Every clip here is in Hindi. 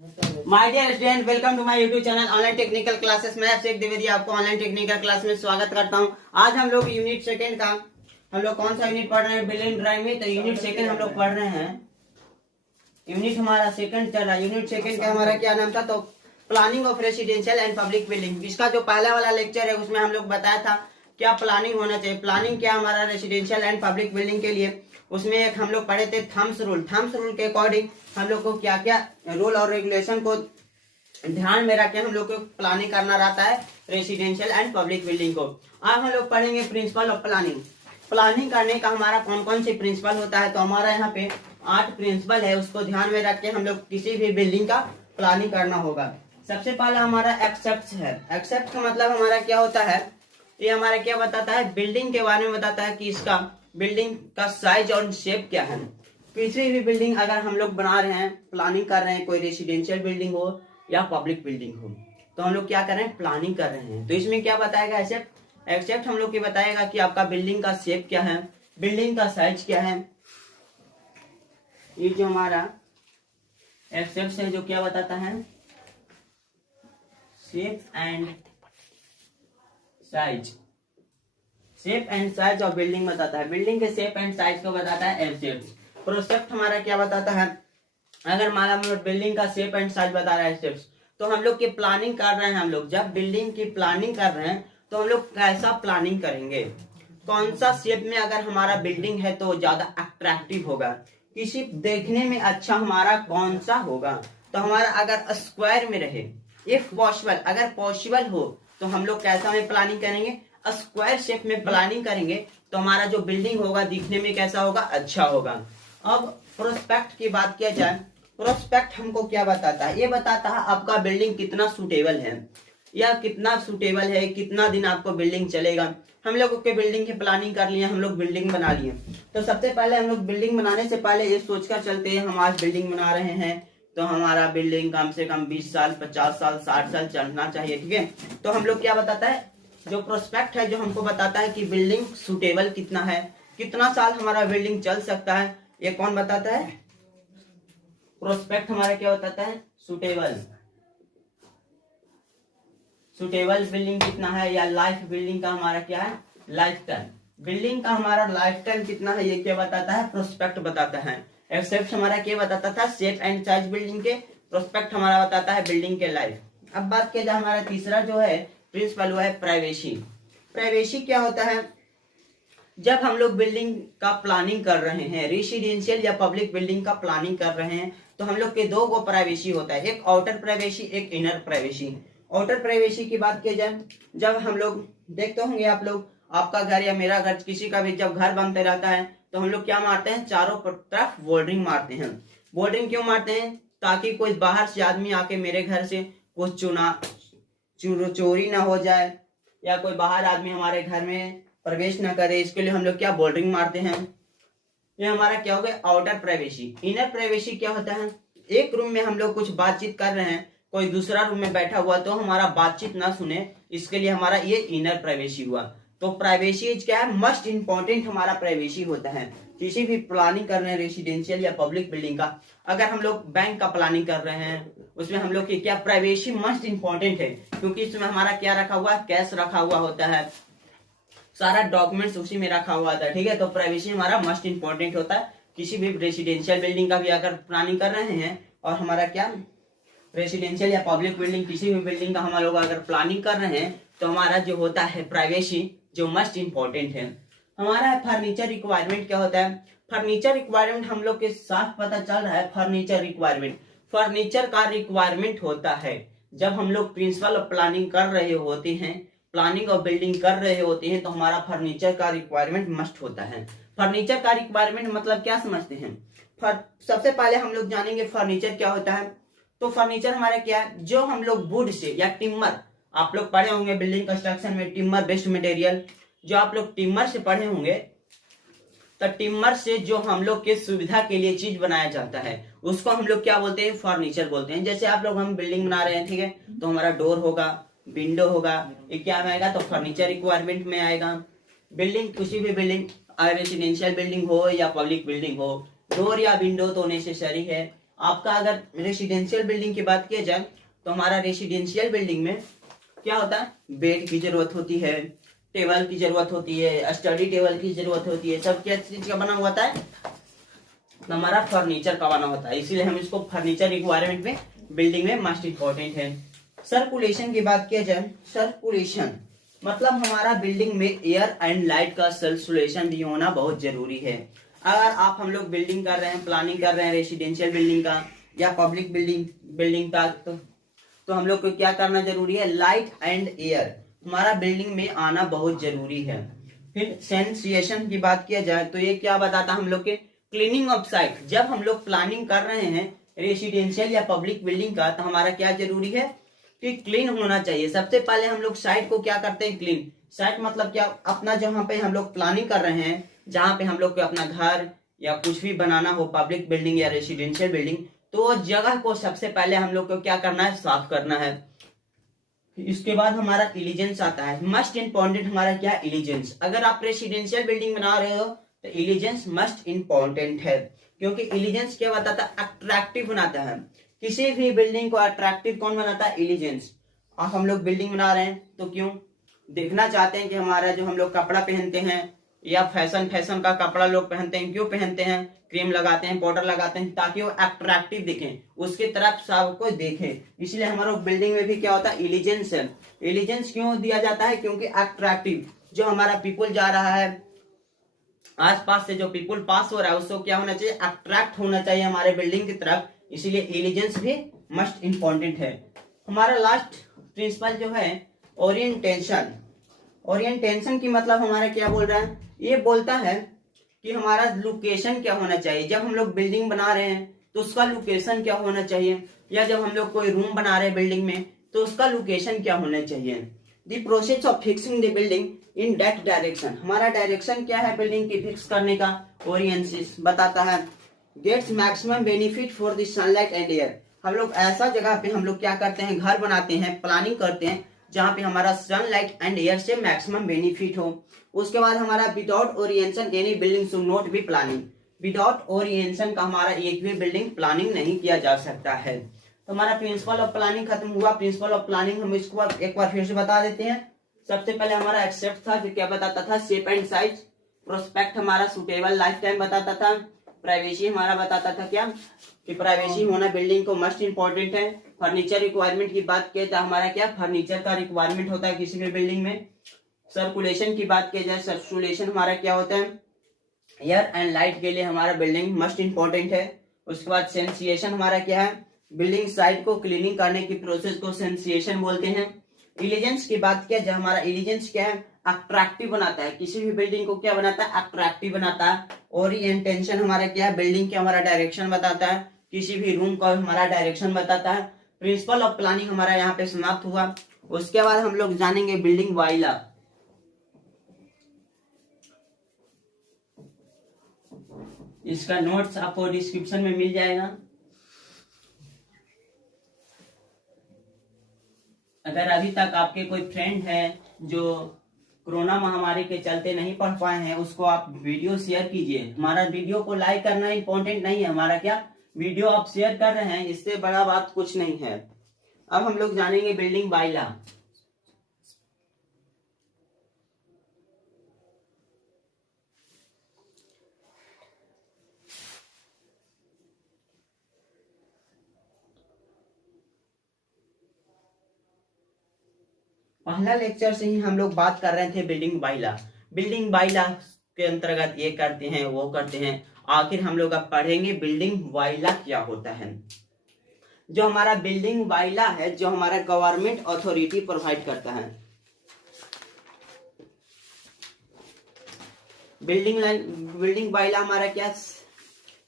My dear student, welcome to my YouTube channel online technical classes. मैं अभिषेक द्विवेदी आपको ऑनलाइन टेक्निकल क्लास में स्वागत करता हूं। आज हम लोग यूनिट सेकंड का हम लोग कौन सा यूनिट पढ़ रहे हैं? बिल्डिंग ड्राइंग में। तो यूनिट सेकंड हम लोग पढ़ रहे हैं। यूनिट हमारा सेकंड चल रहा है। यूनिट सेकंड का हमारा क्या नाम था? तो planning of residential and public building. इसका जो पहला वाला लेक्चर है उसमें हम लोग बताया था क्या प्लानिंग होना चाहिए। प्लानिंग क्या हमारा रेसिडेंशियल एंड पब्लिक बिल्डिंग के लिए, उसमें एक हम लोग पढ़े थे थम्स रूल। थम्स रूल के अकॉर्डिंग हम लोग को क्या क्या रूल और रेगुलेशन को ध्यान में रख के हम लोग को प्लानिंग करना रहता है रेसिडेंशियल एंड पब्लिक बिल्डिंग को। आज हम लोग पढ़ेंगे प्रिंसिपल ऑफ प्लानिंग। प्लानिंग करने का हमारा कौन कौन से प्रिंसिपल होता है? तो हमारा यहाँ पे 8 प्रिंसिपल है, उसको ध्यान में रख के हम लोग किसी भी बिल्डिंग का प्लानिंग करना होगा। सबसे पहला हमारा एक्सेप्ट है। एक्सेप्ट का मतलब हमारा क्या होता है? ये हमारा क्या बताता है? बिल्डिंग के बारे में बताता है कि इसका बिल्डिंग का साइज और शेप क्या है। किसी भी बिल्डिंग अगर हम लोग बना रहे हैं, प्लानिंग कर रहे हैं, कोई रेसिडेंशियल बिल्डिंग हो या पब्लिक बिल्डिंग हो, तो हम लोग क्या कर रहे हैं? प्लानिंग कर रहे हैं। तो इसमें क्या बताएगा? एक्सेप्ट हम लोग ये बताएगा कि आपका बिल्डिंग का शेप क्या है, बिल्डिंग का साइज क्या है। ये जो हमारा एक्सेप्ट है जो क्या बताता है? Shape and size. Shape and size of building बताता है। बिल्डिंग के शेप एंड साइज को बताता है एक्सेप्ट। प्रोस्पेक्ट हमारा क्या बताता है? अगर मान लो बिल्डिंग का शेप एंड साइज बता रहा है स्टेप्स, तो हम लोग की प्लानिंग कर रहे हैं। हम लोग जब बिल्डिंग की प्लानिंग कर रहे हैं तो हम लोग कैसा प्लानिंग करेंगे, कौन सा शेप में अगर हमारा बिल्डिंग है तो ज्यादा अट्रैक्टिव होगा, किसी देखने में अच्छा हमारा कौन सा होगा। तो हमारा अगर स्क्वायर में रहे, इफ पॉसिबल, अगर पॉसिबल हो तो हम लोग कैसा में प्लानिंग करेंगे? स्क्वायर शेप में प्लानिंग करेंगे तो हमारा जो बिल्डिंग होगा दिखने में कैसा होगा? अच्छा होगा। अब प्रोस्पेक्ट की बात किया जाए, प्रोस्पेक्ट हमको क्या बताता है? ये बताता है आपका बिल्डिंग कितना सूटेबल है या कितना सूटेबल है, कितना दिन आपको बिल्डिंग चलेगा। हम लोग के बिल्डिंग की प्लानिंग कर लिए, हम लोग बिल्डिंग बना लिए। तो सबसे पहले हम लोग बिल्डिंग बनाने से पहले ये सोचकर चलते हैं हम आज बिल्डिंग बना रहे हैं तो हमारा बिल्डिंग कम से कम 20 साल, 50 साल, 60 साल चलना चाहिए। ठीक है, तो हम लोग क्या बताता है? जो प्रोस्पेक्ट है जो हमको बताता है कि बिल्डिंग सूटेबल कितना है, कितना साल हमारा बिल्डिंग चल सकता है। ये कौन बताता है? प्रोस्पेक्ट हमारा क्या बताता है? सूटेबल। सूटेबल बिल्डिंग कितना है, या लाइफ बिल्डिंग का हमारा क्या है? Life time. बिल्डिंग का हमारा लाइफ टाइम कितना है ये क्या बताता है? प्रोस्पेक्ट बताता है। एक्सेप्ट हमारा क्या बताता था? शेप एंड साइज बिल्डिंग के। प्रोस्पेक्ट हमारा बताता है बिल्डिंग के लाइफ। अब बात किया जाए हमारा तीसरा जो है प्रिंसिपल वो है प्राइवेसी। प्राइवेसी क्या होता है? जब हम लोग बिल्डिंग का प्लानिंग कर रहे हैं, रेसिडेंशियल या पब्लिक बिल्डिंग का प्लानिंग कर रहे हैं, तो हम लोग के दो गो प्राइवेसी होता है, एक आउटर प्राइवेसी, एक इनर प्राइवेसी। आउटर प्राइवेसी की बात किया जाए, जब हम लोग देखते होंगे आप लोग, आपका घर या मेरा घर, किसी का भी जब घर बनते रहता है तो हम लोग क्या मारते हैं? चारों तरफ बोल्डरिंग मारते हैं। बोल्डरिंग क्यों मारते हैं? ताकि कोई बाहर से आदमी आके मेरे घर से कुछ चोरी ना हो जाए, या कोई बाहर आदमी हमारे घर में प्रवेश न करे, इसके लिए हम लोग क्या बोल्डरिंग मारते हैं। ये हमारा क्या हो गया? Outer privacy. इनर प्राइवेसी क्या होता है? एक रूम में हम लोग कुछ बातचीत कर रहे हैं, कोई दूसरा रूम में बैठा हुआ तो हमारा बातचीत ना सुने, इसके लिए हमारा ये इनर प्राइवेसी हुआ। तो प्राइवेसी क्या है? मस्ट इंपॉर्टेंट हमारा प्राइवेसी होता है। किसी भी प्लानिंग कर रहे हैं रेसिडेंशियल या पब्लिक बिल्डिंग का, अगर हम लोग बैंक का प्लानिंग कर रहे हैं उसमें हम लोग की क्या प्राइवेसी मस्ट इंपॉर्टेंट है, क्योंकि इसमें हमारा क्या रखा हुआ है? कैश रखा हुआ होता है, सारा डॉक्यूमेंट्स उसी में रखा हुआ था। ठीक है, तो प्राइवेसी हमारा मस्ट इंपॉर्टेंट होता है। किसी भी रेसिडेंशियल बिल्डिंग का भी अगर प्लानिंग कर रहे हैं, और हमारा क्या रेसिडेंशियल या पब्लिक बिल्डिंग, किसी भी बिल्डिंग का हम लोग अगर प्लानिंग कर रहे हैं तो हमारा जो होता है प्राइवेसी जो मस्ट इंपॉर्टेंट है। हमारा फर्नीचर रिक्वायरमेंट क्या होता है? फर्नीचर रिक्वायरमेंट हम लोग के साथ पता चल रहा है। फर्नीचर रिक्वायरमेंट, फर्नीचर का रिक्वायरमेंट होता है जब हम लोग प्रिंसिपल ऑफ प्लानिंग कर रहे होते हैं, प्लानिंग और बिल्डिंग कर रहे होते हैं, तो हमारा फर्नीचर का रिक्वायरमेंट मस्ट होता है। फर्नीचर का रिक्वायरमेंट मतलब क्या समझते हैं? सबसे पहले हम लोग जानेंगे फर्नीचर क्या होता है। तो फर्नीचर हमारा क्या है? जो हम लोग वुड से या टिम्बर, आप लोग पढ़े होंगे बिल्डिंग कंस्ट्रक्शन में टिम्बर बेस्ड मटेरियल, जो आप लोग टिम्बर से पढ़े होंगे, तो टिम्बर से जो हम लोग के सुविधा के लिए चीज बनाया जाता है उसको हम लोग क्या बोलते हैं? फर्नीचर बोलते हैं। जैसे आप लोग हम बिल्डिंग बना रहे हैं, ठीक है, तो हमारा डोर होगा, विंडो होगा, ये क्या में आएगा? तो फर्नीचर रिक्वायरमेंट में आएगा। बिल्डिंग, किसी भी बिल्डिंग, रेसिडेंशियल बिल्डिंग हो या पब्लिक बिल्डिंग हो, डोर या विंडो तो नेसेसरी है। आपका अगर रेसिडेंशियल बिल्डिंग की बात किया जाए तो हमारा रेसिडेंशियल बिल्डिंग में क्या होता है, बेड की जरूरत होती है, टेबल की जरूरत होती है, स्टडी टेबल की जरूरत होती है, सब क्या चीज का बना हुआ है, तो हमारा फर्नीचर का बना होता है। इसीलिए हम इसको फर्नीचर रिक्वायरमेंट में बिल्डिंग में मस्ट इंपॉर्टेंट है। सर्कुलेशन की बात किया जाए, सर्कुलेशन मतलब हमारा बिल्डिंग में एयर एंड लाइट का सर्कुलेशन भी होना बहुत जरूरी है। अगर आप हम लोग बिल्डिंग कर रहे हैं, प्लानिंग कर रहे हैं रेसिडेंशियल बिल्डिंग का या पब्लिक बिल्डिंग का, तो हम लोग को क्या करना जरूरी है, लाइट एंड एयर हमारा बिल्डिंग में आना बहुत जरूरी है। फिर सेंसिएशन की बात किया जाए तो ये क्या बताता है हम लोग के, क्लीनिंग ऑफ साइट। जब हम लोग प्लानिंग कर रहे हैं रेसिडेंशियल या पब्लिक बिल्डिंग का, तो हमारा क्या जरूरी है कि क्लीन होना चाहिए। सबसे पहले हम लोग साइट को क्या करते हैं, क्लीन। साइट मतलब क्या, अपना जहाँ पे हम लोग प्लानिंग कर रहे हैं, जहाँ पे हम लोग को अपना घर या कुछ भी बनाना हो, पब्लिक बिल्डिंग या रेसिडेंशियल बिल्डिंग, तो जगह को सबसे पहले हम लोग को क्या करना है, साफ करना है। इसके बाद हमारा इलिजेंस आता है। मस्ट इम्पॉर्टेंट हमारा क्या है, इलिजेंस। अगर आप रेसिडेंशियल बिल्डिंग बना रहे हो तो इलिजेंस मस्ट इम्पॉर्टेंट है, क्योंकि इलिजेंस क्या बताता है, अट्रैक्टिव बनाता है। किसी भी बिल्डिंग को अट्रैक्टिव कौन बनाता है, इलिजेंस। अब हम लोग बिल्डिंग बना रहे हैं तो क्यों देखना चाहते हैं कि हमारा जो हम लोग कपड़ा पहनते हैं या फैशन का कपड़ा लोग पहनते हैं, क्यों पहनते हैं, क्रीम लगाते हैं, पाउडर लगाते हैं, ताकि वो अट्रैक्टिव दिखें, उसके तरफ सबको देखें। इसलिए हमारे बिल्डिंग में भी क्या होता है, इलिजेंस है। इलिजेंस क्यों दिया जाता है, क्योंकि अट्रैक्टिव, जो हमारा पीपल जा रहा है, आसपास से जो पीपल पास हो रहा है, उसको क्या होना चाहिए, अट्रैक्ट होना चाहिए हमारे बिल्डिंग की तरफ। इसीलिए इलिजेंस भी मस्ट इंपॉर्टेंट है। हमारा लास्ट प्रिंसिपल जो है ओरिएंटेशन। ओरिएंटेशन की मतलब हमारा क्या बोल रहा है, ये बोलता है कि हमारा लोकेशन क्या होना चाहिए। जब हम लोग बिल्डिंग बना रहे हैं तो उसका लोकेशन क्या होना चाहिए, या जब हम लोग कोई रूम बना रहे हैं बिल्डिंग में तो उसका लोकेशन क्या होना चाहिए। The process of fixing the building in that direction, हमारा डायरेक्शन क्या है बिल्डिंग की फिक्स करने का, ओरिएंटेशन बताता है। Gets maximum benefit for the sunlight and air, हम लोग ऐसा जगह पे हम लोग क्या करते हैं, घर बनाते हैं, प्लानिंग करते हैं जहां पे हमारा सनलाइट एंड एयर से मैक्सिमम बेनिफिट हो। उसके बाद हमारा without orientation any building should not be planning, without orientation का हमारा एक भी बिल्डिंग प्लानिंग नहीं किया जा सकता है। तो हमारा प्रिंसिपल ऑफ प्लानिंग खत्म हुआ। प्रिंसिपल ऑफ प्लानिंग हम इसको एक बार फिर से बता देते हैं। सबसे पहले हमारा एक्सेप्ट था, फिर क्या बताता था, शेप एंड साइज। प्रोस्पेक्ट हमारा सुटेबल लाइफ टाइम बताता था। प्राइवेसी हमारा बताता था क्या, कि प्राइवेसी होना बिल्डिंग को मस्ट इंपॉर्टेंट है। फर्नीचर रिक्वायरमेंट की बात किया तो हमारा क्या, फर्नीचर का रिक्वायरमेंट होता है किसी भी बिल्डिंग में। सर्कुलेशन की बात की जाए, सर्कुलेशन हमारा क्या होता है, एयर एंड लाइट के लिए हमारा बिल्डिंग मस्ट इंपॉर्टेंट है। उसके बाद सेंसिएशन हमारा क्या है, बिल्डिंग साइट को क्लीनिंग करने की प्रोसेस को सेंसिएशन बोलते हैं। इलिजेंस की बात किया जाए, हमारा इलिजेंस क्या है, अट्रैक्टिव बनाता है, किसी भी बिल्डिंग को क्या बनाता है, अट्रैक्टिव बनाता है। ओरिएंटेशन हमारा क्या है, बिल्डिंग के हमारा डायरेक्शन बताता है, किसी भी रूम का हमारा डायरेक्शन बताता है। प्रिंसिपल ऑफ प्लानिंग हमारा यहाँ पे समाप्त हुआ। उसके बाद हम लोग जानेंगे बिल्डिंग वाइला। इसका नोट्स आपको डिस्क्रिप्शन में मिल जाएगा। अगर अभी तक आपके कोई फ्रेंड है जो कोरोना महामारी के चलते नहीं पढ़ पाए हैं, उसको आप वीडियो शेयर कीजिए। हमारा वीडियो को लाइक करना इंपॉर्टेंट नहीं है, हमारा क्या, वीडियो आप शेयर कर रहे हैं, इससे बड़ा बात कुछ नहीं है। अब हम लोग जानेंगे बिल्डिंग बाइला। पहला लेक्चर से ही हम लोग बात कर रहे थे बिल्डिंग बाइला। बिल्डिंग बाइला के अंतर्गत ये करते हैं, वो करते हैं, आखिर हम लोग अब पढ़ेंगे बिल्डिंग वाइला क्या होता है। जो हमारा बिल्डिंग वाइला है, जो हमारा गवर्नमेंट अथॉरिटी प्रोवाइड करता है। बिल्डिंग वाइला हमारा क्या,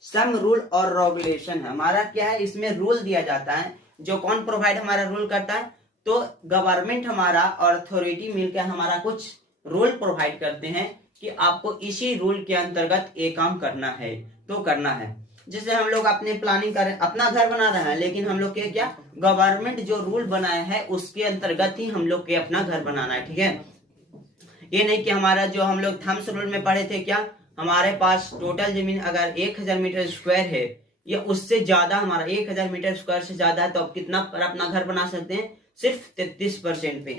सम रूल और रेगुलेशन है। हमारा क्या है, इसमें रूल दिया जाता है। जो कौन प्रोवाइड हमारा रूल करता है, तो गवर्नमेंट हमारा और अथॉरिटी मिलकर हमारा कुछ रूल प्रोवाइड करते हैं कि आपको इसी रूल के अंतर्गत ये काम करना है तो करना है। जैसे हम लोग अपने प्लानिंग कर रहे हैं, अपना घर बना रहे हैं, लेकिन हम लोग के क्या, गवर्नमेंट जो रूल बनाया है उसके अंतर्गत ही हम लोग के अपना घर बनाना है, ठीक है। ये नहीं कि हमारा जो हम लोग थम्स रूल में पढ़े थे, क्या हमारे पास टोटल जमीन अगर 1000 मीटर स्क्वायर है, या उससे ज्यादा हमारा 1000 मीटर स्क्वायर से ज्यादा है तो आप कितना पर अपना घर बना सकते हैं? सिर्फ 33% पे।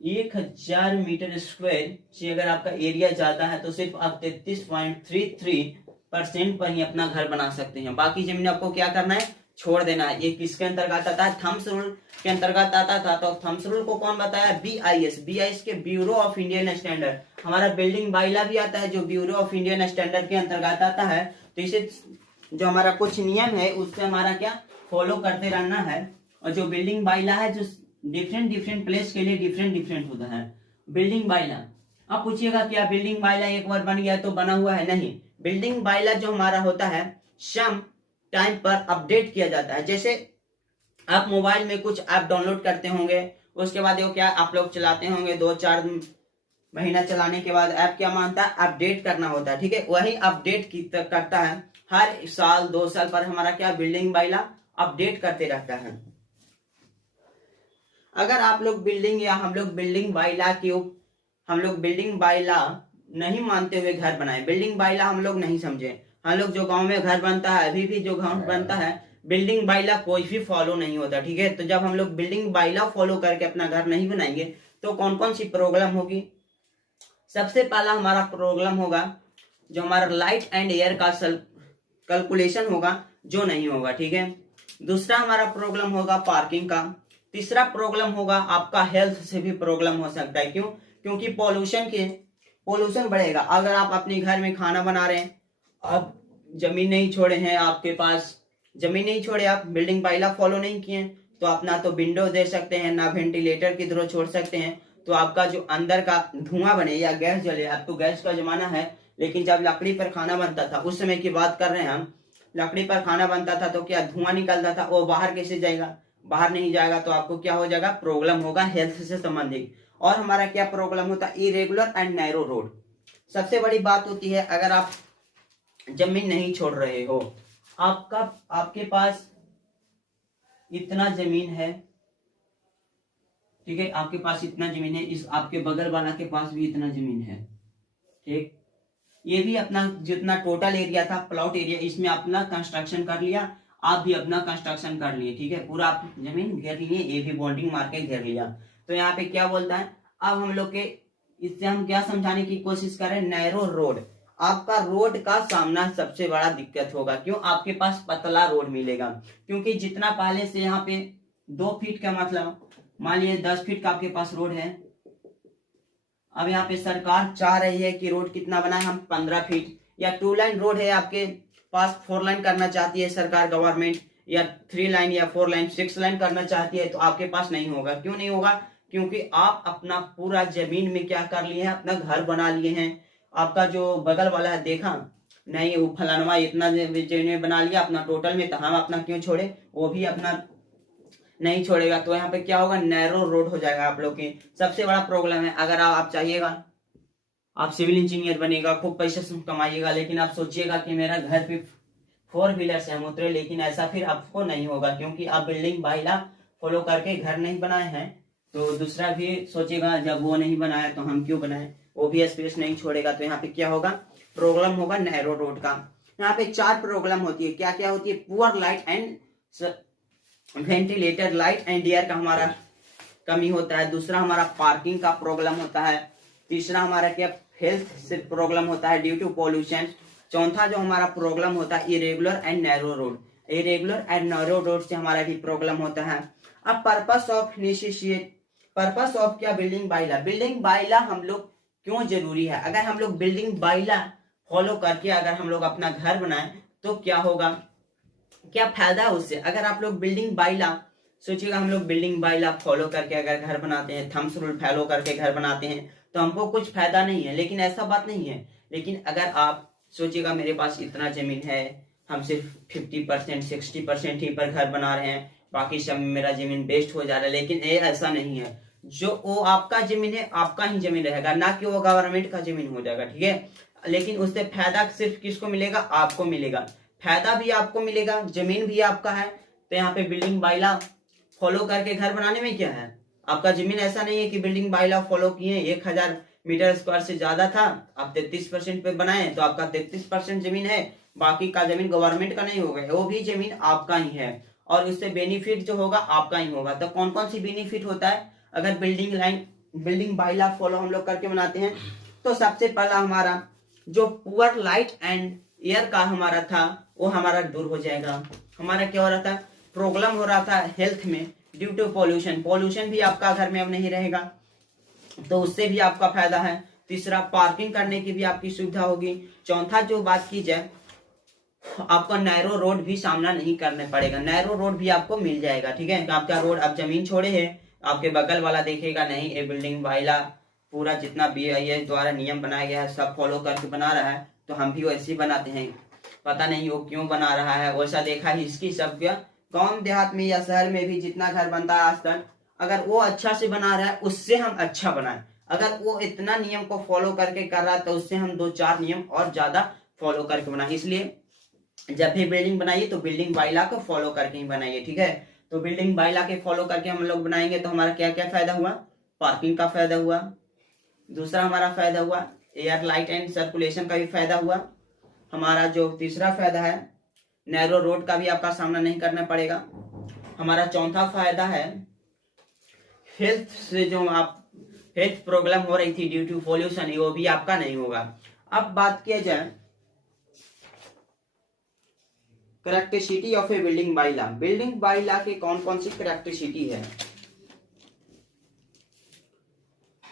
1000 मीटर स्क्वायर से अगर आपका एरिया ज्यादा है तो सिर्फ आप 33.33% पर ही अपना घर बना सकते हैं। बाकी जमीन आपको क्या करना है? छोड़ देना है। ये किसके अंतर्गत आता है? थम्स रूल के अंतर्गत आता था। तो थम्स रूल को कौन बताया? BIS के ब्यूरो ऑफ इंडियन स्टैंडर्ड। हमारा बिल्डिंग बाइला भी आता है जो ब्यूरो ऑफ इंडियन स्टैंडर्ड के अंतर्गत आता है। तो इसे जो हमारा कुछ नियम है उससे हमारा क्या फॉलो करते रहना है। और जो बिल्डिंग बाइला है जो डिफरेंट प्लेस के लिए डिफरेंट होता है बिल्डिंग बाइला। अब पूछिएगा क्या बिल्डिंग बाइला एक बार बन गया तो बना हुआ है? नहीं, बिल्डिंग बाइला जो हमारा होता है सम टाइम पर अपडेट किया जाता है। जैसे आप मोबाइल में कुछ ऐप डाउनलोड करते होंगे, उसके बाद वो क्या आप लोग चलाते होंगे, 2-4 महीना चलाने के बाद ऐप क्या मानता है? अपडेट करना होता है। ठीक है, वही अपडेट करता है। हर साल 2 साल पर हमारा क्या बिल्डिंग बाइला अपडेट करते रहता है। अगर आप लोग बिल्डिंग या हम लोग बिल्डिंग बाइला नहीं मानते हुए घर बनाए, बिल्डिंग बाइला हम लोग नहीं समझे, हम लोग जो गांव में घर बनता है, अभी भी जो गांव बनता है बिल्डिंग बाइला कोई भी फॉलो नहीं होता। ठीक है, तो जब हम लोग बिल्डिंग बाइला फॉलो करके अपना घर नहीं बनाएंगे तो कौन कौन सी प्रॉब्लम होगी? सबसे पहला हमारा प्रॉब्लम होगा जो हमारा लाइट एंड एयर का कैलकुलेशन होगा जो नहीं होगा। ठीक है, दूसरा हमारा प्रॉब्लम होगा पार्किंग का। तीसरा प्रॉब्लम होगा आपका हेल्थ से भी प्रॉब्लम हो सकता है। क्यों? क्योंकि पोल्यूशन बढ़ेगा। अगर आप अपने घर में खाना बना रहे हैं, आप जमीन नहीं छोड़े हैं, आपके पास जमीन नहीं छोड़े, आप बिल्डिंग बाइला फॉलो नहीं किए तो आप ना तो विंडो दे सकते हैं ना वेंटिलेटर की तरह छोड़ सकते हैं। तो आपका जो अंदर का धुआं बने या गैस जले, अब तो गैस का जमाना है, लेकिन जब लकड़ी पर खाना बनता था उस समय की बात कर रहे हैं हम, लकड़ी पर खाना बनता था तो क्या धुआं निकलता था, वो बाहर कैसे जाएगा? बाहर नहीं जाएगा तो आपको क्या हो जाएगा? प्रॉब्लम होगा हेल्थ से संबंधित। और हमारा क्या प्रॉब्लम होता है? Irregular and narrow road. सबसे बड़ी बात होती है अगर आप जमीन नहीं छोड़ रहे हो, आपके पास इतना जमीन है, ठीक है, आपके पास इतना जमीन है, इस आपके बगल वाला के पास भी इतना जमीन है। ठीक, ये भी अपना जितना टोटल एरिया था प्लॉट एरिया, इसमें अपना कंस्ट्रक्शन कर लिया, आप भी अपना कंस्ट्रक्शन कर लिए। ठीक है, पूरा आप जमीन घेर लिए, ये भी बॉन्डिंग मार के घेर लिया। तो यहाँ पे क्या बोलता है? अब हम लोग के इससे हम क्या समझाने की कोशिश करें? Narrow road. आपका रोड का सामना सबसे बड़ा दिक्कत होगा। क्यों? आपके पास पतला रोड मिलेगा, क्योंकि जितना पहले से यहाँ पे 2 फीट का मतलब मान लीजिए 10 फीट का आपके पास रोड है। अब यहाँ पे सरकार चाह रही है कि रोड कितना बनाए हम? 15 फीट। या 2 लाइन रोड है आपके पास, 4 लाइन करना चाहती है सरकार गवर्नमेंट, या 3 लाइन या 4 लाइन 6 लाइन करना चाहती है, तो आपके पास नहीं होगा। क्यों नहीं होगा? क्योंकि आप अपना पूरा जमीन में क्या कर लिए हैं? अपना घर बना लिए हैं। आपका जो बगल वाला है देखा नहीं, वो फलानवा इतना जमीन बना लिया अपना टोटल में, तो हम अपना क्यों छोड़े? वो भी अपना नहीं छोड़ेगा। तो यहाँ पे क्या होगा? नैरो रोड हो जाएगा आप लोग की। सबसे बड़ा प्रॉब्लम है, अगर आप चाहिएगा आप सिविल इंजीनियर बनेगा, खूब पैसे कमाइएगा, लेकिन आप सोचिएगा कि मेरा घर पे 4 व्हीलर से हम उतरे, लेकिन ऐसा फिर आपको नहीं होगा, क्योंकि आप बिल्डिंग बाइला फॉलो करके घर नहीं बनाए हैं। तो दूसरा भी सोचेगा जब वो नहीं बनाया तो हम क्यों बनाए, वो भी स्पेस नहीं छोड़ेगा। तो यहाँ पे क्या होगा? प्रॉब्लम होगा नैरो रोड का। यहाँ पे 4 प्रॉब्लम होती है। क्या क्या होती है? Poor light and ventilator, light and air का हमारा कमी होता है। दूसरा हमारा पार्किंग का प्रॉब्लम होता है। तीसरा हमारा क्या? हेल्थ से प्रॉब्लम होता है ड्यू टू पॉल्यूशन। चौथा जो हमारा प्रॉब्लम होता है irregular and narrow road, irregular and narrow road से हमारा भी प्रॉब्लम होता है। अब purpose of initiate, purpose of क्या? बिल्डिंग बाइला। बिल्डिंग बाइला हम लोग क्यों जरूरी है? अगर हम लोग बिल्डिंग बाइला फॉलो करके अगर हम लोग अपना घर बनाए तो क्या होगा, क्या फायदा है उससे? अगर आप लोग बिल्डिंग बाइला सोचिएगा, हम लोग बिल्डिंग बाइला फॉलो करके अगर घर बनाते हैं, थम्स रूल फॉलो करके घर बनाते हैं, तो हमको कुछ फायदा नहीं है। लेकिन ऐसा बात नहीं है। लेकिन अगर आप सोचिएगा मेरे पास इतना जमीन है, हम सिर्फ 50% 60% ही पर घर बना रहे हैं, बाकी सब मेरा जमीन वेस्ट हो जा रहा है, लेकिन ये ऐसा नहीं है। जो वो आपका जमीन है आपका ही जमीन रहेगा, ना कि वो गवर्नमेंट का जमीन हो जाएगा। ठीक है, लेकिन उससे फायदा सिर्फ किसको मिलेगा? आपको मिलेगा। फायदा भी आपको मिलेगा, जमीन भी आपका है। तो यहाँ पे बिल्डिंग बाइला फॉलो करके घर बनाने में क्या है? आपका जमीन ऐसा नहीं है कि बिल्डिंग बाइला फॉलो किए, 1000 मीटर स्क्वायर से ज्यादा था, आप 33% पे बनाए तो आपका 33% जमीन है, बाकी का जमीन गवर्नमेंट का नहीं होगा, वो भी जमीन आपका ही है और उससे बेनिफिट जो होगा आपका ही होगा। तो कौन कौन सी बेनिफिट होता है अगर बिल्डिंग बाय लॉ फॉलो हम लोग करके बनाते हैं? तो सबसे पहला हमारा जो पुअर लाइट एंड एयर का हमारा था वो हमारा दूर हो जाएगा। हमारा क्या हो रहा था, प्रॉब्लम हो रहा था हेल्थ में ड्यू टू पॉल्यूशन भी आपका घर में अब नहीं रहेगा, तो उससे भी आपका फायदा है। तीसरा, पार्किंग करने की भी आपकी सुविधा होगी। चौथा जो बात की जाए, आपको नैरो रोड भी सामना नहीं करने पड़ेगा, नैरो रोड भी आपको मिल जाएगा। ठीक है, आपका रोड आप जमीन छोड़े है, आपके बगल वाला देखेगा नहीं ये बिल्डिंग वाइला पूरा जितना BIS द्वारा नियम बनाया गया है सब फॉलो करके बना रहा है, तो हम भी वैसे ही बनाते हैं। पता नहीं वो क्यों बना रहा है, वैसा देखा हिस्ट्री सब गांव देहात में या शहर में भी जितना घर बनता है आज तक, अगर वो अच्छा से बना रहा है उससे हम अच्छा बनाए। अगर वो इतना नियम को फॉलो करके कर रहा है तो उससे हम 2-4 नियम और ज्यादा फॉलो करके बनाए। इसलिए जब भी बिल्डिंग बनाइए तो बिल्डिंग बाइला को फॉलो करके ही बनाइए। ठीक है, तो बिल्डिंग बाइला के फॉलो करके हम लोग बनाएंगे तो हमारा क्या क्या फायदा हुआ, पार्किंग का फायदा हुआ, दूसरा हमारा फायदा हुआ एयर लाइट एंड सर्कुलेशन का भी फायदा हुआ, हमारा जो तीसरा फायदा है नैरो रोड का भी आपका सामना नहीं करना पड़ेगा, हमारा चौथा फायदा है हेल्थ से जो आप हेल्थ प्रॉब्लम हो रही थी ड्यू टू पॉल्यूशन वो भी आपका नहीं होगा। अब बात किया जाए characteristic of A building by law के कौन कौन सी करेक्टरिस्टिक है?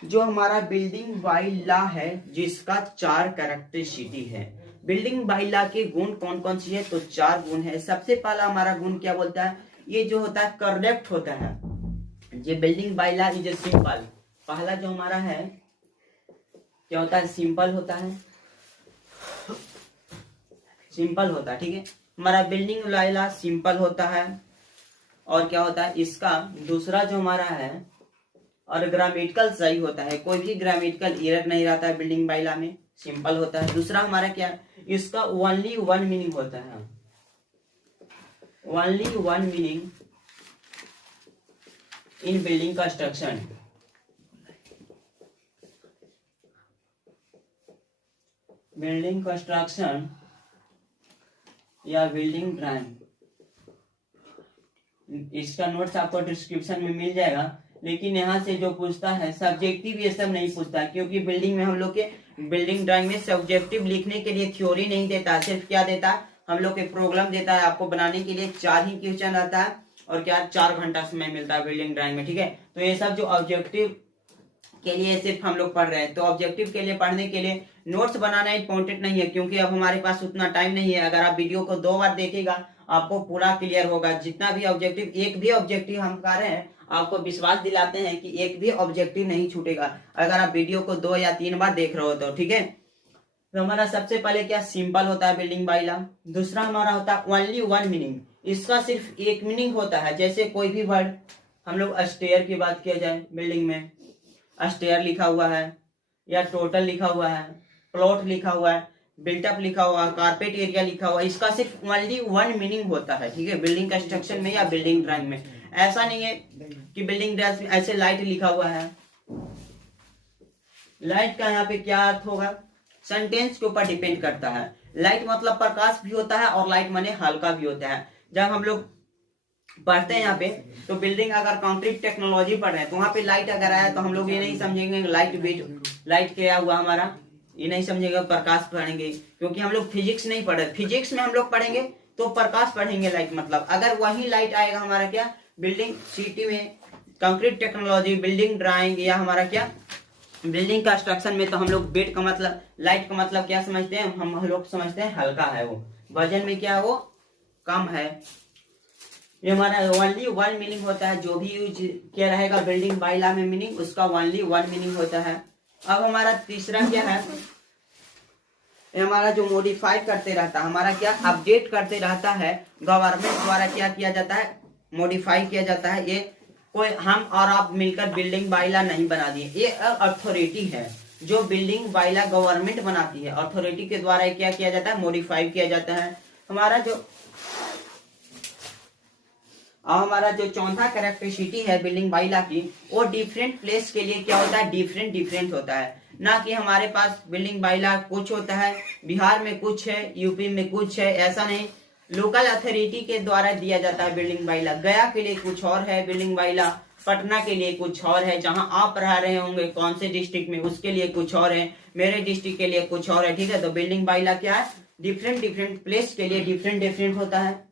जो हमारा बिल्डिंग बाय लॉ है जिसका 4 करेक्टरिस्टिक है। बिल्डिंग बाय लॉ के गुण कौन कौन सी है? तो 4 गुण है। सबसे पहला हमारा गुण क्या बोलता है, ये जो होता है करेक्ट होता है। ये building by law is simple. पहला जो हमारा है क्या होता है, सिंपल होता है, सिंपल होता है। ठीक है, हमारा बिल्डिंग बाय लॉ सिंपल होता है। और क्या होता है इसका दूसरा जो हमारा है, और ग्रामेटिकल सही होता है, कोई भी ग्रामेटिकल एरर नहीं रहता है बिल्डिंग बाय लॉ में, सिंपल होता है। दूसरा हमारा क्या है, इसका ओनली वन मीनिंग होता है, only one meaning in building construction. Building construction या बिल्डिंग ड्राइंग, इसका नोट्स आपको डिस्क्रिप्शन में मिल जाएगा। लेकिन यहाँ से जो पूछता है सब्जेक्टिव ये सब नहीं पूछता, क्योंकि बिल्डिंग में हम लोग के बिल्डिंग ड्राइंग में सब्जेक्टिव लिखने के लिए थ्योरी नहीं देता, सिर्फ क्या देता है हम लोग के प्रॉब्लम देता है। आपको बनाने के लिए 4 ही क्वेश्चन रहता है और क्या 4 घंटा समय मिलता है बिल्डिंग ड्राइंग में। ठीक है, तो ये सब जो ऑब्जेक्टिव के लिए सिर्फ हम लोग पढ़ रहे हैं, तो ऑब्जेक्टिव के लिए पढ़ने के लिए नोट्स बनाना इंपॉर्टेंट नहीं है, क्योंकि अब हमारे पास उतना टाइम नहीं है। अगर आप वीडियो को 2 बार देखेगा आपको पूरा क्लियर होगा। जितना भी ऑब्जेक्टिव, एक भी ऑब्जेक्टिव हम कर रहे हैं, आपको विश्वास दिलाते हैं कि एक भी ऑब्जेक्टिव नहीं छूटेगा अगर आप वीडियो को 2 या 3 बार देख रहे हो तो। ठीक है, तो हमारा सबसे पहले क्या सिंपल होता है बिल्डिंग बाय लॉ। दूसरा हमारा होता है ओनली वन मीनिंग, इसका सिर्फ एक मीनिंग होता है। जैसे कोई भी वर्ड, हम लोग स्टेयर की बात किया जाए, बिल्डिंग में स्टेयर लिखा हुआ है या टोटल लिखा हुआ है, प्लॉट लिखा हुआ है, बिल्टअप लिखा हुआ है, कारपेट एरिया लिखा हुआ है, इसका सिर्फ ओनली वन मीनिंग होता है। ठीक है, बिल्डिंग कंस्ट्रक्शन में या बिल्डिंग ड्राइंग में ऐसा नहीं है कि बिल्डिंग ड्राइंग में ऐसे लाइट लिखा हुआ है, लाइट का यहाँ पे क्या अर्थ होगा, सेंटेंस के ऊपर डिपेंड करता है। लाइट मतलब प्रकाश भी होता है और लाइट माने हल्का भी होता है। जब हम लोग पढ़ते हैं यहाँ पे, तो बिल्डिंग अगर कंक्रीट टेक्नोलॉजी पढ़ रहे हैं तो वहां पे लाइट अगर आया तो हम लोग ये नहीं समझेंगे लाइट क्या हुआ हमारा, ये नहीं समझेगा प्रकाश पढ़ेंगे, क्योंकि हम लोग फिजिक्स नहीं पढ़ रहे। फिजिक्स में हम लोग पढ़ेंगे तो प्रकाश पढ़ेंगे लाइट मतलब। अगर वही लाइट आएगा हमारा क्या बिल्डिंग सिटी में कंक्रीट टेक्नोलॉजी, बिल्डिंग ड्राइंग या हमारा क्या बिल्डिंग कंस्ट्रक्शन में, तो हम लोग बेड का मतलब, लाइट का मतलब क्या समझते हैं हम लोग समझते हैं हल्का है, वो वजन में क्या है वो कम है। ये हमारा ओनली वन मीनिंग होता है, जो भी यूज किया रहेगा बिल्डिंग बाय लॉ में मीनिंग उसका ओनली वन मीनिंग होता है। अब हमारा तीसरा क्या है, ये हमारा जो मॉडिफाई करते रहता है, हमारा क्या अपडेट करते रहता है, गवर्नमेंट द्वारा क्या किया जाता है, मॉडिफाई किया जाता है। ये कोई हम और आप मिलकर बिल्डिंग बाय लॉ नहीं बना दिए, ये अथॉरिटी है जो बिल्डिंग बाय लॉ गवर्नमेंट बनाती है, अथॉरिटी के द्वारा क्या किया जाता है, मॉडिफाई किया जाता है। हमारा जो चौथा कैरेक्टरिस्टिक है बिल्डिंग बाय लॉ की, वो डिफरेंट प्लेस के लिए क्या होता है, डिफरेंट होता है। ना कि हमारे पास बिल्डिंग बाइला कुछ होता है, बिहार में कुछ है, यूपी में कुछ है, ऐसा नहीं। लोकल अथॉरिटी के द्वारा दिया जाता है बिल्डिंग बाइला। गया के लिए कुछ और है बिल्डिंग बाइला, पटना के लिए कुछ और है, जहां आप रह रहे होंगे कौन से डिस्ट्रिक्ट में उसके लिए कुछ और है, मेरे डिस्ट्रिक्ट के लिए कुछ और है, ठीक है। तो बिल्डिंग बाइला क्या है, डिफरेंट डिफरेंट प्लेस के लिए डिफरेंट डिफरेंट होता है।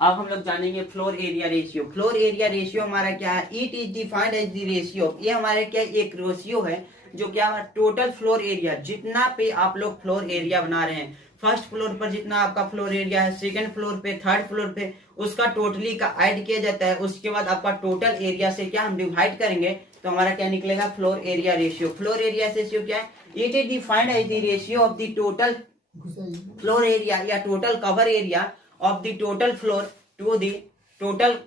अब हम लोग जानेंगे floor area ratio. Floor area ratio हमारा क्या है, it is defined as the ratio. ये हमारे क्या एक रेशियो है जो क्या है टोटल फ्लोर एरिया, जितना पे आप लोग फ्लोर एरिया बना रहे हैं, फर्स्ट फ्लोर पर जितना आपका फ्लोर एरिया है, सेकंड फ्लोर पे, थर्ड फ्लोर पे, उसका टोटली का ऐड किया जाता है। उसके बाद आपका टोटल एरिया से क्या हम डिवाइड करेंगे तो हमारा क्या निकलेगा, floor area ratio. Floor area ratio क्या है, it is defined as the ratio of the total floor area या total cover area of the total floor to the total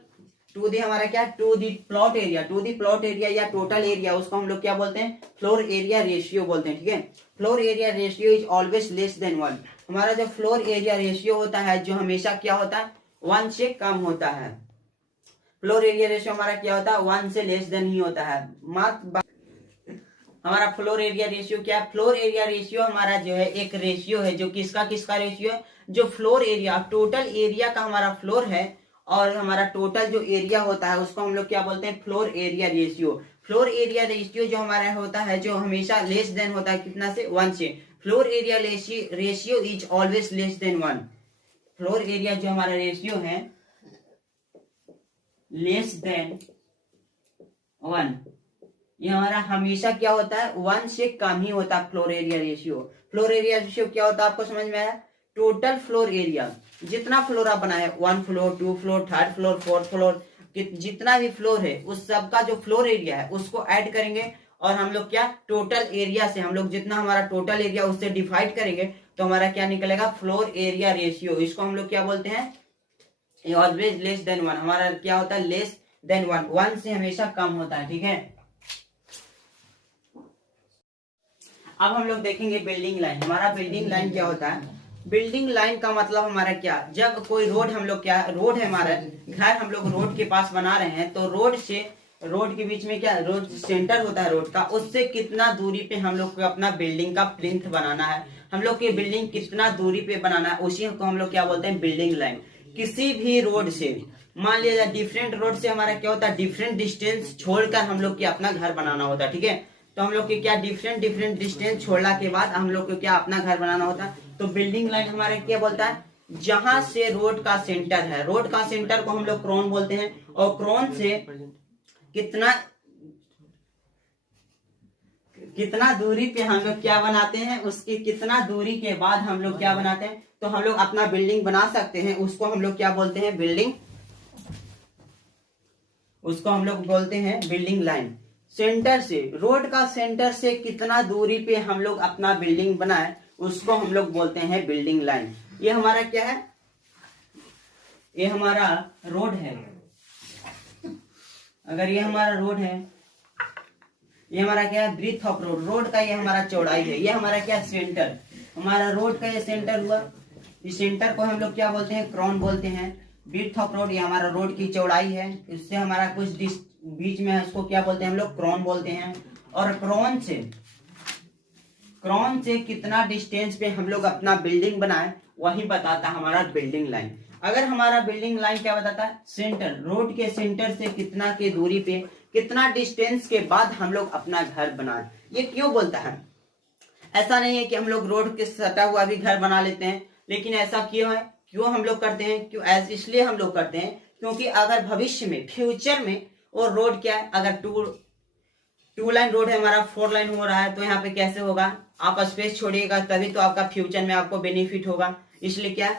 to the हमारा क्या to the plot area, to the plot area या टोटल एरिया, उसको हम लोग क्या बोलते हैं, फ्लोर एरिया रेशियो बोलते हैं, ठीक है। Floor area ratio is always less than 1। हमारा जो फ्लोर एरिया रेशियो होता है जो हमेशा क्या होता है 1 से कम होता है। फ्लोर एरिया रेशियो हमारा क्या होता है 1 से लेस देन ही होता है। हमारा फ्लोर एरिया रेशियो क्या है, फ्लोर एरिया रेशियो हमारा जो है एक रेशियो है जो किसका किसका रेशियो है, जो फ्लोर एरिया टोटल एरिया का हमारा फ्लोर है और हमारा टोटल जो एरिया होता है उसको हम लोग क्या बोलते हैं, floor area ratio. Floor area ratio जो हमारा होता है जो हमेशा लेस देन होता है कितना से 1 से। Floor area ratio is always less than 1। Floor area जो हमारा रेशियो है लेस देन 1, ये हमारा हमेशा क्या होता है 1 से कम ही होता है floor area ratio. Floor area ratio क्या होता है आपको समझ में आया, टोटल फ्लोर एरिया जितना फ्लोर आप बनाए 1 floor 2 floor 3rd floor 4th floor, जितना भी फ्लोर है उस सब का जो फ्लोर एरिया है उसको ऐड करेंगे और हम लोग क्या टोटल एरिया से हम लोग जितना हमारा टोटल एरिया उससे डिवाइड करेंगे तो हमारा क्या निकलेगा, फ्लोर एरिया रेशियो। इसको हम लोग क्या बोलते हैं, ऑलवेज लेस देन 1। हमारा क्या होता है लेस देन 1, 1 से हमेशा कम होता है, ठीक है। अब हम लोग देखेंगे बिल्डिंग लाइन। हमारा बिल्डिंग लाइन क्या होता है, बिल्डिंग लाइन का मतलब हमारा क्या, जब कोई रोड हम लोग क्या रोड है हमारा घर हम लोग रोड के पास बना रहे हैं तो रोड से रोड के बीच में क्या रोड सेंटर होता है रोड का, उससे कितना दूरी पे हम लोग को अपना बिल्डिंग का प्लिंथ बनाना है, हम लोग की बिल्डिंग कितना दूरी पे बनाना है, उसी को हम लोग क्या बोलते हैं बिल्डिंग लाइन। किसी भी रोड से मान लिया डिफरेंट रोड से हमारा क्या होता है डिफरेंट डिस्टेंस छोड़कर हम लोग क्या अपना घर बनाना होता है, ठीक है। तो हम लोग के क्या डिफरेंट डिफरेंट डिस्टेंस छोड़ने के बाद हम लोग को क्या अपना घर बनाना होता है। तो बिल्डिंग लाइन हमारे क्या बोलता है, जहां से रोड का सेंटर है, रोड का सेंटर को हम लोग क्रॉन बोलते हैं और क्रॉन से कितना दूरी पे हम लोग क्या बनाते हैं, उसकी कितना दूरी के बाद हम लोग क्या बनाते हैं तो हम लोग अपना बिल्डिंग बना सकते हैं, उसको हम लोग क्या बोलते हैं बिल्डिंग, उसको हम लोग बोलते हैं बिल्डिंग लाइन। सेंटर से रोड का सेंटर से कितना दूरी पे हम लोग अपना बिल्डिंग बनाए उसको हम लोग बोलते हैं बिल्डिंग लाइन। ये हमारा क्या है, ये हमारा रोड है, अगर ये हमारा रोड है, ये हमारा क्या है ब्रीथ ऑफ रोड, रोड का ये हमारा चौड़ाई है, ये हमारा क्या सेंटर, हमारा रोड का ये सेंटर हुआ, इस सेंटर को हम लोग क्या बोलते हैं क्रॉन बोलते हैं। ब्रीथ ऑफ रोड ये हमारा रोड की चौड़ाई है, इससे हमारा कुछ बीच में है उसको क्या बोलते हैं हम लोग क्रॉन बोलते हैं। और क्रॉन से कितना डिस्टेंस पे हम लोग अपना बिल्डिंग बनाए वही बताता है हमारा बिल्डिंग लाइन। अगर हमारा बिल्डिंग लाइन क्या बताता है, सेंटर रोड के सेंटर से कितना के दूरी पे कितना डिस्टेंस के बाद हम लोग अपना घर बनाए। ये क्यों बोलता है, ऐसा नहीं है कि हम लोग रोड के सटा हुआ भी घर बना लेते हैं, लेकिन ऐसा क्यों है, क्यों हम लोग करते हैं, क्यों इसलिए हम लोग करते हैं क्योंकि अगर भविष्य में फ्यूचर में और रोड क्या है, अगर टू लाइन रोड है हमारा 4 लाइन हो रहा है तो यहाँ पे कैसे होगा, आप स्पेस छोड़िएगा तभी तो आपका फ्यूचर में आपको बेनिफिट होगा। इसलिए क्या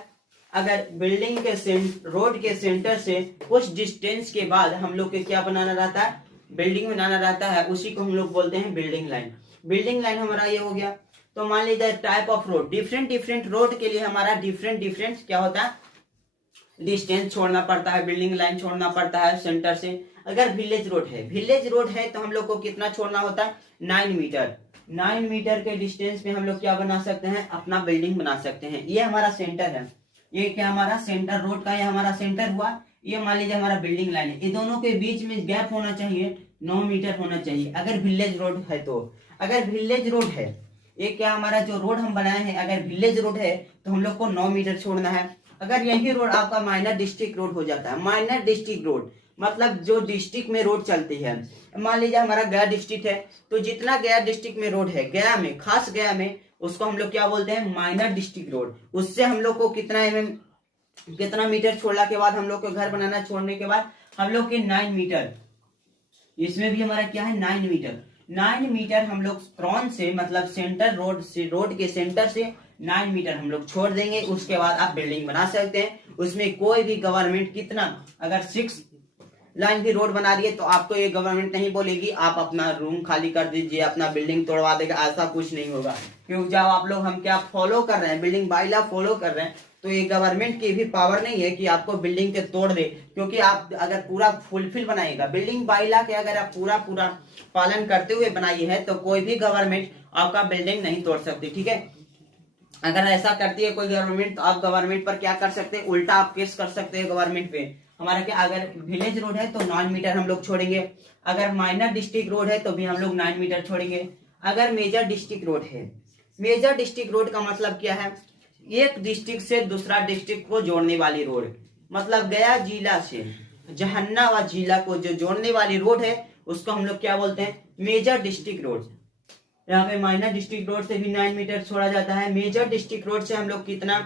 अगर बिल्डिंग के रोड के सेंटर से कुछ डिस्टेंस के बाद हम लोग के क्या बनाना रहता है, बिल्डिंग बनाना रहता है, उसी को हम लोग बोलते हैं बिल्डिंग लाइन। बिल्डिंग लाइन हमारा ये हो गया। तो मान लीजिए type of road, different different road के लिए हमारा डिफरेंट डिफरेंट क्या होता है डिस्टेंस छोड़ना पड़ता है, बिल्डिंग लाइन छोड़ना पड़ता है सेंटर से। अगर विलेज रोड है तो हम लोग को कितना छोड़ना होता है 9 मीटर। 9 मीटर के डिस्टेंस में हम लोग क्या बना सकते हैं, अपना बिल्डिंग बना सकते हैं। ये हमारा सेंटर है, ये क्या हमारा सेंटर रोड का ये हमारा सेंटर हुआ, ये मान लीजिए हमारा बिल्डिंग लाइन है, ये दोनों के बीच में गैप होना चाहिए 9 मीटर होना चाहिए अगर विलेज रोड है तो। अगर विलेज रोड है, ये क्या हमारा जो रोड हम बनाए हैं अगर विलेज रोड है तो हम लोग को 9 मीटर छोड़ना है। अगर यही रोड आपका माइनर डिस्ट्रिक्ट रोड हो जाता है, माइनर डिस्ट्रिक्ट रोड मतलब जो डिस्ट्रिक्ट में रोड चलती है, मान लीजिए हमारा गया डिस्ट्रिक्ट है तो जितना गया डिस्ट्रिक्ट में रोड है, गया में, खास गया में, उसको हम लोग क्या बोलते हैं, माइनर डिस्ट्रिक्ट रोड। उससे हम लोग को कितना मीटर छोड़ने के बाद हम लोग को घर बनाना, छोड़ने के बाद हम लोग के 9 मीटर, इसमें भी हमारा क्या है 9 मीटर। 9 मीटर हम लोग क्रॉन से मतलब सेंटर रोड से, रोड के सेंटर से 9 मीटर हम लोग छोड़ देंगे। उसके बाद आप बिल्डिंग बना सकते हैं। उसमें कोई भी गवर्नमेंट कितना, अगर 6 लाइन की रोड बना रही है तो आपको ये गवर्नमेंट नहीं बोलेगी आप अपना रूम खाली कर दीजिए, अपना बिल्डिंग तोड़वा देगा, ऐसा कुछ नहीं होगा। क्योंकि जब आप लोग हम क्या फॉलो कर रहे हैं, बिल्डिंग बाइलॉ फॉलो कर रहे हैं, तो ये गवर्नमेंट की भी पावर नहीं है कि आपको बिल्डिंग के तोड़ दे। क्योंकि आप अगर पूरा फुलफिल बनाएगा बिल्डिंग बाइलॉ के, अगर आप पूरा पालन करते हुए बनाई है तो कोई भी गवर्नमेंट आपका बिल्डिंग नहीं तोड़ सकती। ठीक है, अगर ऐसा करती है कोई गवर्नमेंट तो आप गवर्नमेंट पर क्या कर सकते हैं, उल्टा आप केस कर सकते हैं गवर्नमेंट पे। हमारा क्या, अगर विलेज रोड है तो 9 मीटर हम लोग छोड़ेंगे, अगर माइनर डिस्ट्रिक्ट रोड है तो भी हम लोग 9 मीटर छोड़ेंगे। अगर मेजर डिस्ट्रिक्ट रोड है, मेजर डिस्ट्रिक्ट रोड का मतलब क्या है, एक डिस्ट्रिक्ट से दूसरा डिस्ट्रिक्ट को जोड़ने वाली रोड, मतलब गया जिला से जहानाबाद जिला को जो जोड़ने वाली रोड है उसको हम लोग क्या बोलते हैं, मेजर डिस्ट्रिक्ट रोड। यहाँ पे माइनर डिस्ट्रिक्ट रोड से भी 9 मीटर छोड़ा जाता है। मेजर डिस्ट्रिक्ट रोड से हम लोग कितना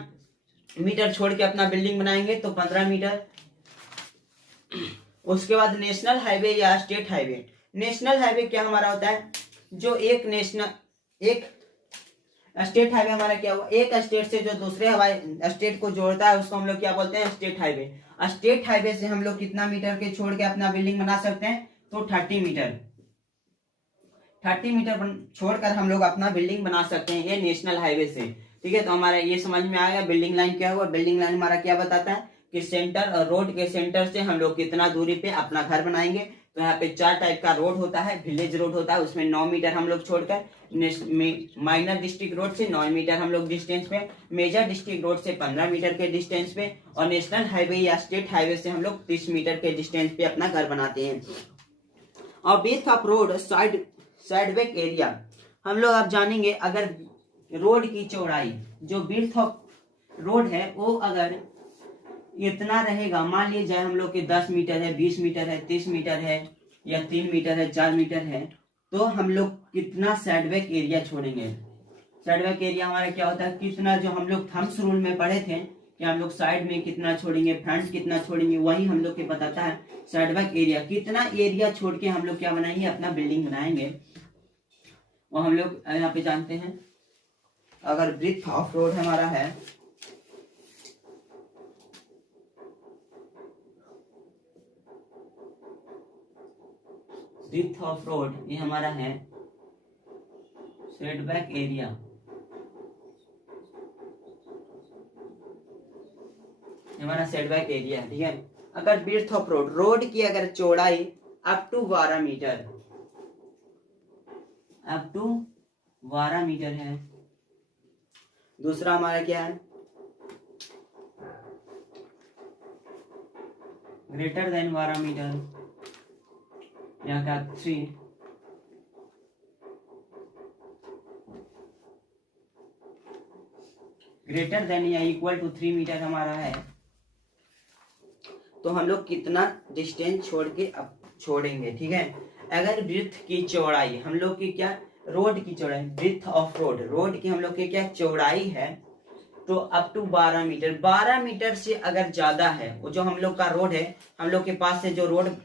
मीटर छोड़ के अपना बिल्डिंग बनाएंगे, तो 15 मीटर। उसके बाद नेशनल हाईवे या स्टेट हाईवे। नेशनल हाईवे क्या हमारा होता है, जो एक स्टेट हाईवे हमारा क्या हुआ, एक स्टेट से जो दूसरे हवाई स्टेट को जोड़ता है उसको हम लोग क्या बोलते हैं, स्टेट हाईवे। स्टेट हाईवे से हम लोग कितना मीटर के छोड़ के अपना बिल्डिंग बना सकते हैं, तो 30 मीटर। 30 मीटर छोड़कर हम लोग अपना बिल्डिंग बना सकते हैं, ये नेशनल हाईवे से। ठीक है, तो हमारा ये समझ में आ गया बिल्डिंग लाइन क्या हुआ। बिल्डिंग लाइन हमारा क्या बताता है कि सेंटर और रोड के सेंटर से हम लोग कितना दूरी पे अपना घर बनाएंगे। तो यहाँ पे 4 टाइप का रोड होता है। विलेज रोड होता है, उसमें 9 मीटर हम लोग छोड़कर, माइनर डिस्ट्रिक्ट रोड से 9 मीटर हम लोग डिस्टेंस पे, मेजर डिस्ट्रिक्ट रोड से 15 मीटर के डिस्टेंस पे, और नेशनल हाईवे या स्टेट हाईवे से हम लोग 30 मीटर के डिस्टेंस पे अपना घर बनाते हैं। और विड्थ ऑफ रोड साइडबैक एरिया हम लोग आप जानेंगे। अगर रोड की चौड़ाई, जो विड्थ ऑफ रोड है वो अगर इतना रहेगा, मान लीजिए हम लोग के 10 मीटर है, 20 मीटर है, 30 मीटर है, या 3 मीटर है, 4 मीटर है, तो हम लोग कितना साइडबैक एरिया छोड़ेंगे। साइडबैक एरिया हमारा क्या होता है, कितना, जो हम लोग थम्स रूल में पढ़े थे कि हम लोग साइड में कितना छोड़ेंगे, फ्रंट कितना छोड़ेंगे, वही हम लोग के बताता है साइडबैक एरिया। कितना एरिया छोड़ के हम लोग क्या बनाएंगे, अपना बिल्डिंग बनाएंगे, वो हम लोग यहाँ पे जानते हैं। अगर ब्रेड्थ ऑफ रोड हमारा है, ब्रेड्थ ऑफ रोड ये हमारा है सेटबैक एरिया। हमारा सेटबैक एरिया है, ठीक है। अगर ब्रेड्थ ऑफ रोड, रोड की अगर चौड़ाई up to 12 metre, up to 12 metre है। दूसरा हमारा क्या है, ग्रेटर देन 12 मीटर, यहाँ का 3। ग्रेटर देन या इक्वल टू 3 मीटर हमारा है। तो हम लोग कितना डिस्टेंस छोड़ के अब छोड़ेंगे, ठीक है। अगर ब्रेड्थ की चौड़ाई हम लोग की क्या, रोड की चौड़ाई, ब्रेड्थ ऑफ रोड, रोड की हम लोग की क्या चौड़ाई है, तो अप टू 12 मीटर। 12 मीटर से अगर ज्यादा है, वो जो हम लोग का रोड है, हम लोग के पास से जो रोड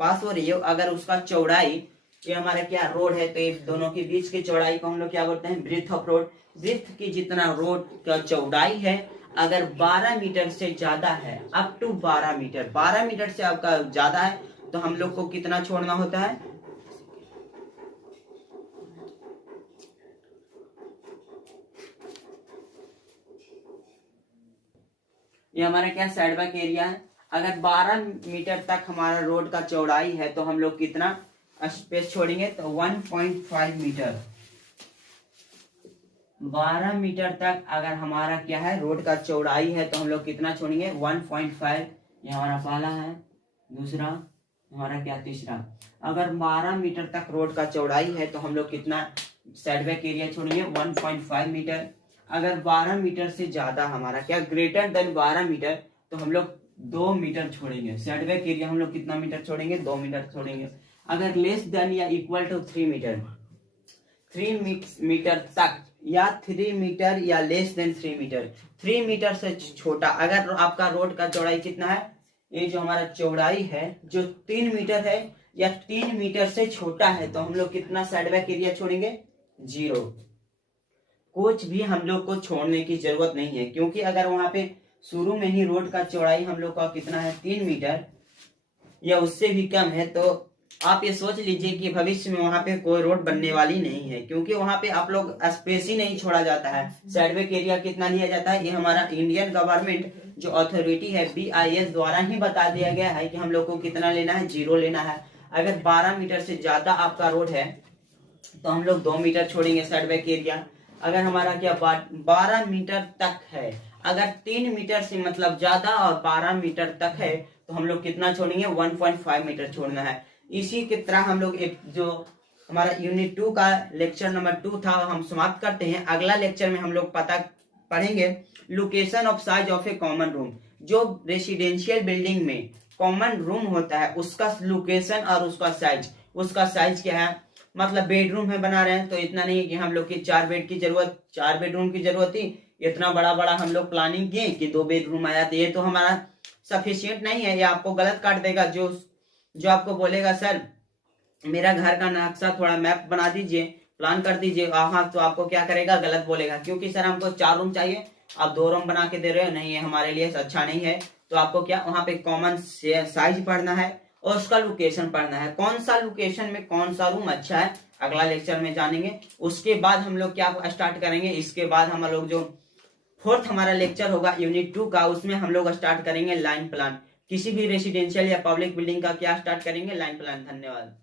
पास हो रही है, अगर उसका चौड़ाई, ये हमारा क्या रोड है, तो ये दोनों के बीच की चौड़ाई को हम लोग क्या बोलते हैं, ब्रेड्थ ऑफ रोड। ब्रेड्थ की जितना रोड का चौड़ाई है, अगर 12 मीटर से ज्यादा है, अप टू 12 मीटर, 12 मीटर से आपका ज्यादा है, तो हम लोग को कितना छोड़ना होता है, ये हमारा क्या साइडबैक एरिया है। अगर 12 मीटर तक हमारा रोड का चौड़ाई है, तो हम लोग कितना स्पेस छोड़ेंगे, तो 1.5 मीटर। 12 मीटर तक अगर हमारा क्या है, रोड का चौड़ाई है, तो हम लोग कितना छोड़ेंगे, 1.5 ये हमारा पहला है, दूसरा हमारा क्या, तीसरा। अगर 12 मीटर तक रोड का चौड़ाई है तो हम लोग कितना सेटबैक एरिया छोड़ेंगे, 1.5 मीटर। अगर 12 मीटर से ज्यादा हमारा क्या, ग्रेटर देन 12 मीटर, तो हम लोग 2 मीटर छोड़ेंगे। सेटबैक एरिया हम लोग कितना मीटर छोड़ेंगे, 2 मीटर छोड़ेंगे। अगर लेस देन या इक्वल टू 3 मीटर, 3 मीटर तक, या 3 मीटर या लेस देन 3 मीटर, 3 मीटर से छोटा। अगर आपका रोड का चौड़ाई कितना है, ये जो हमारा चौड़ाई है जो 3 मीटर है या 3 मीटर से छोटा है, तो हम लोग कितना सेटबैक एरिया छोड़ेंगे, 0। कुछ भी हम लोग को छोड़ने की जरूरत नहीं है, क्योंकि अगर वहां पे शुरू में ही रोड का चौड़ाई हम लोग का कितना है, 3 मीटर या उससे भी कम है, तो आप ये सोच लीजिए कि भविष्य में वहां पे कोई रोड बनने वाली नहीं है, क्योंकि वहां पे आप लोग स्पेस ही नहीं छोड़ा जाता है। सेटबैक एरिया कितना लिया जाता है, ये हमारा इंडियन गवर्नमेंट जो अथॉरिटी है BIS द्वारा ही बता दिया गया है कि हम लोग को कितना लेना है, 0 लेना है। अगर 12 मीटर से ज्यादा आपका रोड है तो हम लोग 2 मीटर छोड़ेंगे सेटबैक एरिया। अगर हमारा क्या 12 मीटर तक है, अगर 3 मीटर से मतलब ज्यादा और 12 मीटर तक है, तो हम लोग कितना छोड़ेंगे, 1.5 मीटर छोड़ना है। इसी की तरह हम लोग एक जो हमारा यूनिट 2 का लेक्चर नंबर 2 था हम समाप्त करते हैं। अगला लेक्चर में हम लोग पढ़ेंगे location of size of A common room. जो रेसिडेंशियल बिल्डिंग में कॉमन रूम होता है उसका लोकेशन और उसका साइज क्या है। मतलब बेडरूम है बना रहे हैं तो इतना नहीं है कि हम लोग की 4 बेड की जरूरत, 4 बेडरूम की जरूरत थी, इतना बड़ा बड़ा हम लोग प्लानिंग किए कि 2 बेडरूम आया, तो ये तो हमारा सफिशिएंट नहीं है। ये आपको गलत काट देगा। जो आपको बोलेगा सर मेरा घर का नक्शा थोड़ा मैप बना दीजिए, प्लान कर दीजिए, हाँ, तो आपको क्या करेगा, गलत बोलेगा, क्योंकि सर हमको 4 रूम चाहिए, आप 2 रूम बना के दे रहे हो, नहीं है हमारे लिए अच्छा नहीं है। तो आपको क्या वहां पे कॉमन साइज पढ़ना है और उसका लोकेशन पढ़ना है, कौन सा लोकेशन में कौन सा रूम अच्छा है, अगला लेक्चर में जानेंगे। उसके बाद हम लोग क्या स्टार्ट करेंगे, इसके बाद हम लोग जो 4th हमारा लेक्चर होगा यूनिट 2 का, उसमें हम लोग स्टार्ट करेंगे लाइन प्लान। किसी भी रेसिडेंशियल या पब्लिक बिल्डिंग का क्या स्टार्ट करेंगे, लाइन प्लान। धन्यवाद।